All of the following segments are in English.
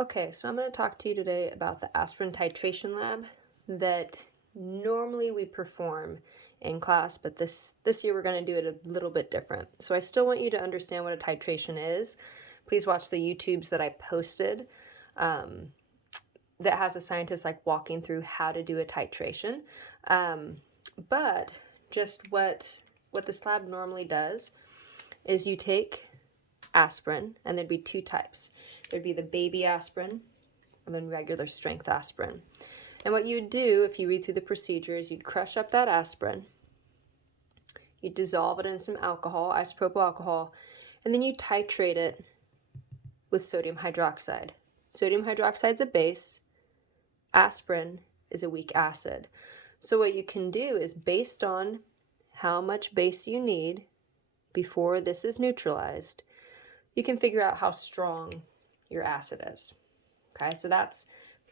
Okay, so I'm going to talk to you today about the Aspirin Titration Lab that normally we perform in class, but this year we're going to do it a little bit different. So I still want you to understand what a titration is. Please watch the YouTubes that I posted that has the scientists like walking through how to do a titration. But just what this lab normally does is you take aspirin, and there'd be two types. There'd be the baby aspirin and then regular strength aspirin. And what you would do if you read through the procedures, you'd crush up that aspirin, you'd dissolve it in some alcohol, isopropyl alcohol, and then you titrate it with sodium hydroxide. Sodium hydroxide is a base, aspirin is a weak acid. So what you can do is, based on how much base you need before this is neutralized, you can figure out how strong your acid is. Okay, so that's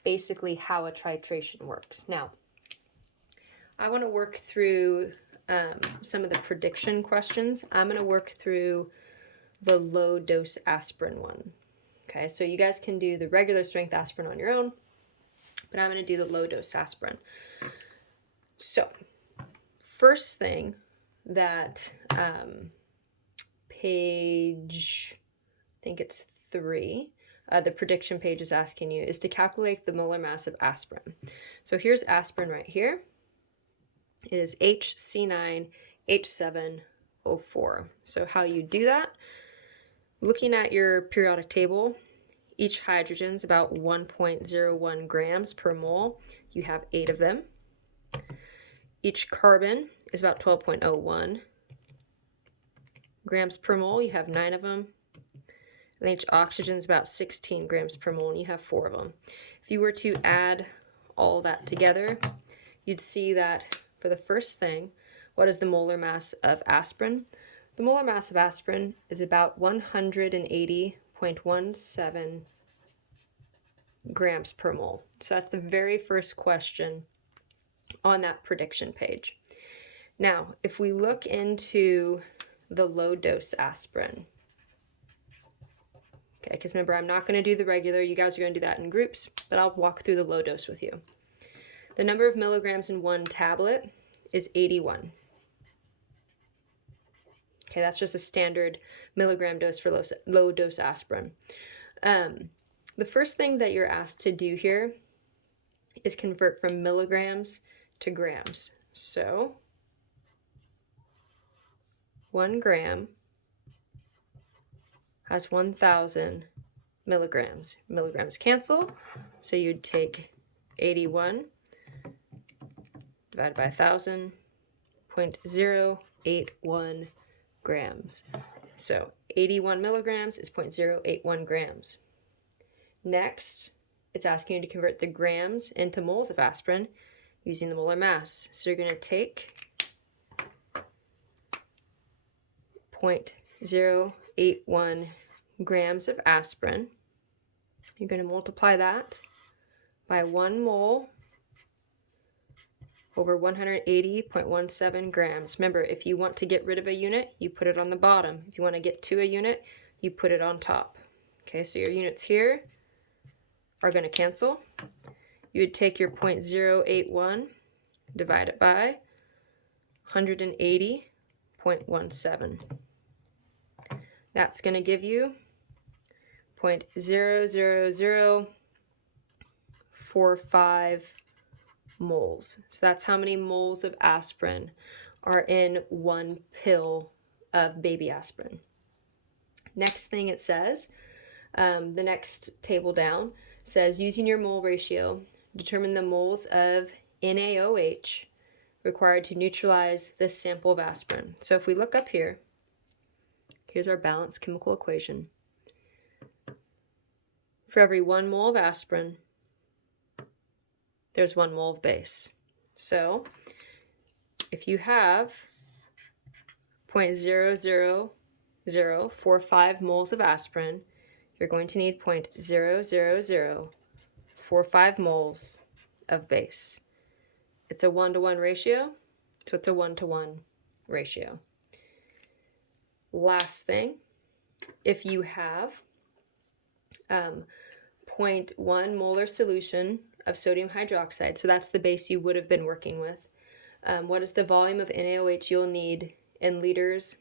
basically how a titration works. Now, I want to work through some of the prediction questions. I'm going to work through the low dose aspirin one. Okay, so you guys can do the regular strength aspirin on your own, but I'm going to do the low dose aspirin. So, first thing that page, I think it's 3, the prediction page is asking you is to calculate the molar mass of aspirin. So here's aspirin right here. It is HC9H7O4. So how you do that, looking at your periodic table, each hydrogen is about 1.01 grams per mole. You have 8 of them. Each carbon is about 12.01 grams per mole. You have 9 of them. And each oxygen is about 16 grams per mole, and you have 4 of them. If you were to add all that together, you'd see that for the first thing, what is the molar mass of aspirin? The molar mass of aspirin is about 180.17 grams per mole. So that's the very first question on that prediction page. Now, if we look into the low dose aspirin, okay, because remember, I'm not going to do the regular. You guys are going to do that in groups, but I'll walk through the low dose with you. The number of milligrams in one tablet is 81. Okay, that's just a standard milligram dose for low dose aspirin. The first thing that you're asked to do here is convert from milligrams to grams. So 1 gram has 1,000 milligrams. Milligrams cancel, so you'd take 81 divided by 1,000, 0.081 grams. So 81 milligrams is 0.081 grams. Next, it's asking you to convert the grams into moles of aspirin using the molar mass. So you're going to take 0.081 grams of aspirin. You're going to multiply that by 1 mole over 180.17 grams. Remember, if you want to get rid of a unit, you put it on the bottom. If you want to get to a unit, you put it on top. Okay, so your units here are going to cancel. You would take your 0.081, divide it by 180.17. That's going to give you 0.00045 moles. So that's how many moles of aspirin are in 1 pill of baby aspirin. Next thing it says, the next table down says, using your mole ratio, determine the moles of NaOH required to neutralize this sample of aspirin. So if we look up here, here's our balanced chemical equation. For every 1 mole of aspirin, there's 1 mole of base. So if you have 0.00045 moles of aspirin, you're going to need 0.00045 moles of base. It's a 1-to-1 ratio, so it's a 1-to-1 ratio. Last thing, if you have 0.1 molar solution of sodium hydroxide, so that's the base you would have been working with. What is the volume of NaOH you'll need in liters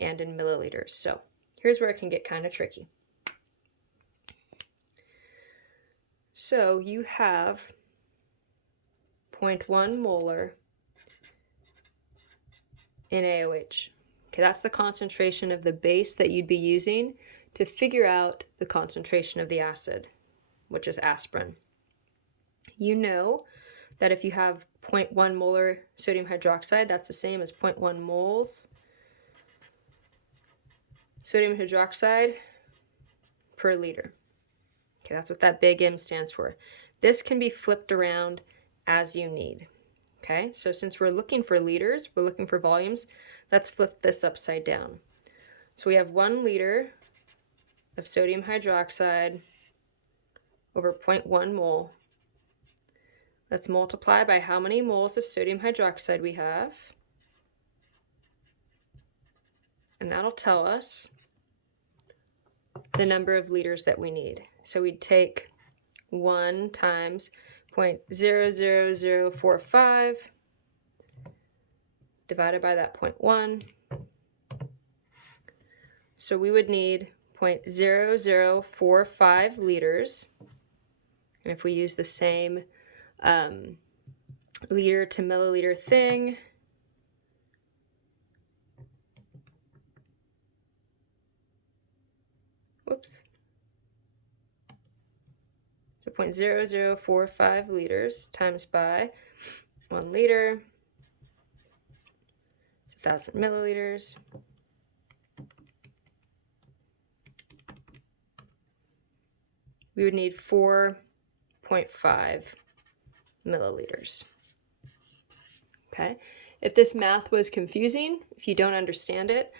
and in milliliters? So here's where it can get kind of tricky. So you have 0.1 molar NaOH. Okay, that's the concentration of the base that you'd be using to figure out the concentration of the acid, which is aspirin. You know that if you have 0.1 molar sodium hydroxide, that's the same as 0.1 moles sodium hydroxide per liter. Okay, that's what that big M stands for. This can be flipped around as you need. Okay, so since we're looking for liters, we're looking for volumes, let's flip this upside down. So we have 1 liter of sodium hydroxide over 0.1 mole. Let's multiply by how many moles of sodium hydroxide we have. And that'll tell us the number of liters that we need. So we'd take 1 times 0.00045 divided by that 0.1. So we would need 0.0045 liters. And if we use the same liter to milliliter thing, whoops. So 0.0045 liters times by 1 liter, it's 1,000 milliliters. We would need 4.5 milliliters. Okay, if this math was confusing, if you don't understand it,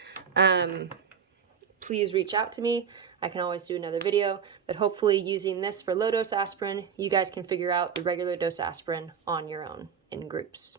please reach out to me. I can always do another video, but hopefully using this for low dose aspirin, you guys can figure out the regular dose aspirin on your own in groups.